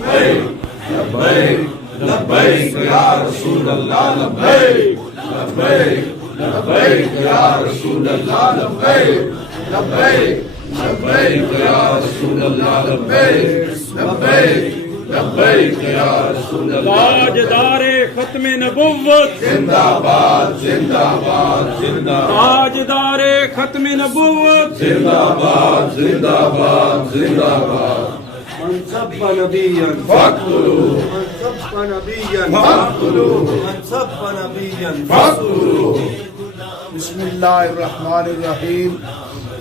لبیک لبیک یا رسول اللہ لبیک لبیک لبیک یا رسول اللہ لبیک لبیک لبیک یا رسول اللہ لبیک لبیک لبیک یا رسول اللہ تاجدار ختم نبوت زندہ باد زندہ باد زندہ تاجدار ختم نبوت زندہ باد زندہ باد زندہ باد من سب نبيا فاقتلوه من سب نبيا فاقتلوه من سب نبيا فاقتلوه بسم اللہ الرحمن الرحیم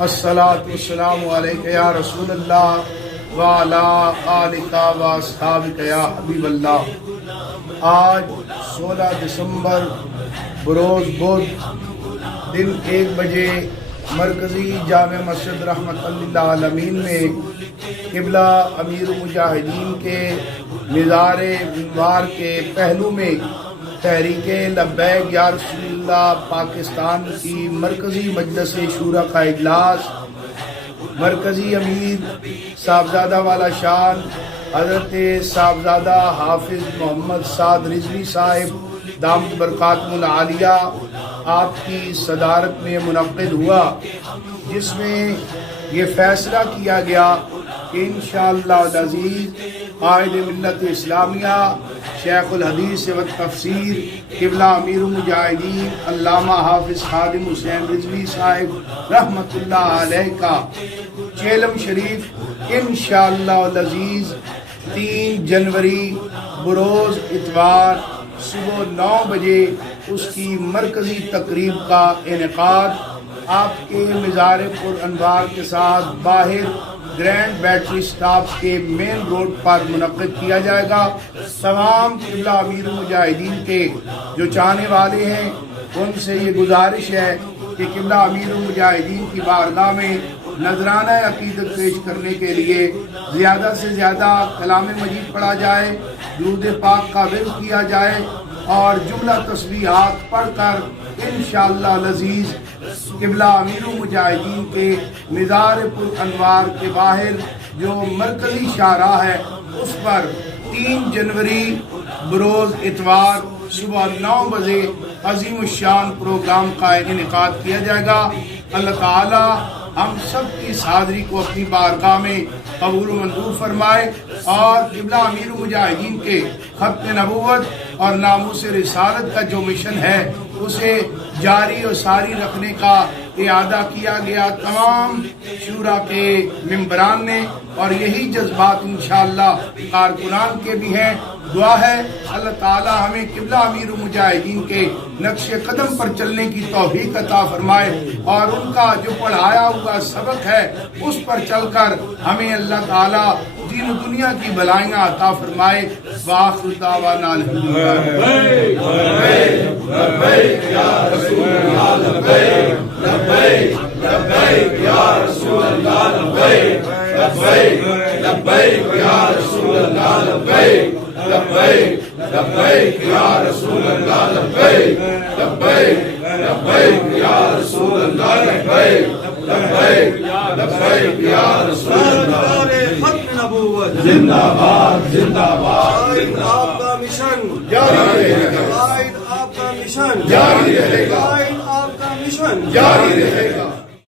الصلاۃ والسلام علیک یا رسول اللہ وعلی آلک و اصحابک یا حبیب اللہ۔ آج 16 دسمبر بروز بدھ دن 1 بجے مرکزی جامع مسجد رحمت للعالمین میں قبلہ امیر المجاہدین کے مزار منوار کے پہلو میں تحریک لبیک یا رسول اللہ پاکستان کی مرکزی مجلس شورا کا اجلاس مرکزی امیر صاحبزادہ والا شان حضرت صاحبزادہ حافظ محمد سعد رضوی صاحب دامت برکاتہ العالیہ آپ کی صدارت میں منعقد ہوا، جس میں یہ فیصلہ کیا گیا کہ انشاءاللہ العزیز قائد ملت اسلامیہ شیخ الحدیث و تفسیر قبلہ امیر المجاہدین علامہ حافظ خادم حسین رضوی صاحب رحمت اللہ علیہ کا چیلم شریف انشاءاللہ العزیز 3 جنوری بروز اتوار صبح 9 بجے اس کی مرکزی تقریب کا انعقاد آپ کے مزار پر انوار کے ساتھ باہر گرینڈ بیٹری سٹاپ کے مین روڈ پر منعقد کیا جائے گا۔ تمام قبلہ امیر المجاہدین کے جو چاہنے والے ہیں ان سے یہ گزارش ہے کہ قبلہ امیر المجاہدین کی بارگاہ میں نذرانہ عقیدت پیش کرنے کے لیے زیادہ سے زیادہ کلام مجید پڑھا جائے، درود پاک کا ورد کیا جائے اور جملہ تسبیحات پڑھ کر انشاءاللہ العزیز قبلہ امیر المجاہدین کے مزار پر انوار کے باہر جو مرکزی شاہراہ ہے اس پر 3 جنوری بروز اتوار صبح 9 بجے عظیم الشان پروگرام کا انعقاد کیا جائے گا۔ اللہ تعالی ہم سب کی اس حاضری کو اپنی بارگاہ میں قبول و منظور فرمائے اور قبلہ امیر المجاہدین کے ختم نبوت اور ناموس رسالت کا جو مشن ہے اسے جاری و ساری رکھنے کا اعادہ کیا گیا تمام شورا کے ممبران نے، اور یہی جذبات انشاءاللہ کارکنان کے بھی ہیں۔ دعا ہے اللہ تعالی ہمیں قبلہ امیر المجاہدین کے نقش قدم پر چلنے کی توفیق عطا فرمائے اور ان کا جو پڑھایا ہوا سبق ہے اس پر چل کر ہمیں اللہ تعالی دین و دنیا کی بلائیاں عطا فرمائے۔ وآخر دعوانا الحمدللہ۔ لبیک یا رسول اللہ لبیک لبیک لبیک یا رسول اللہ لبیک لبیک لبیک یا رسول اللہ لبیک لبیک لبیک یا رسول اللہ لبیک لبیک لبیک یا رسول اللہ لبیک لبیک لبیک یا رسول اللہ ختم نبوت زندہ باد زندہ باد قائد آپ کا مشن جاری رہے گا قائد آپ کا مشن جاری رہے گا قائد آپ کا مشن جاری رہے گا۔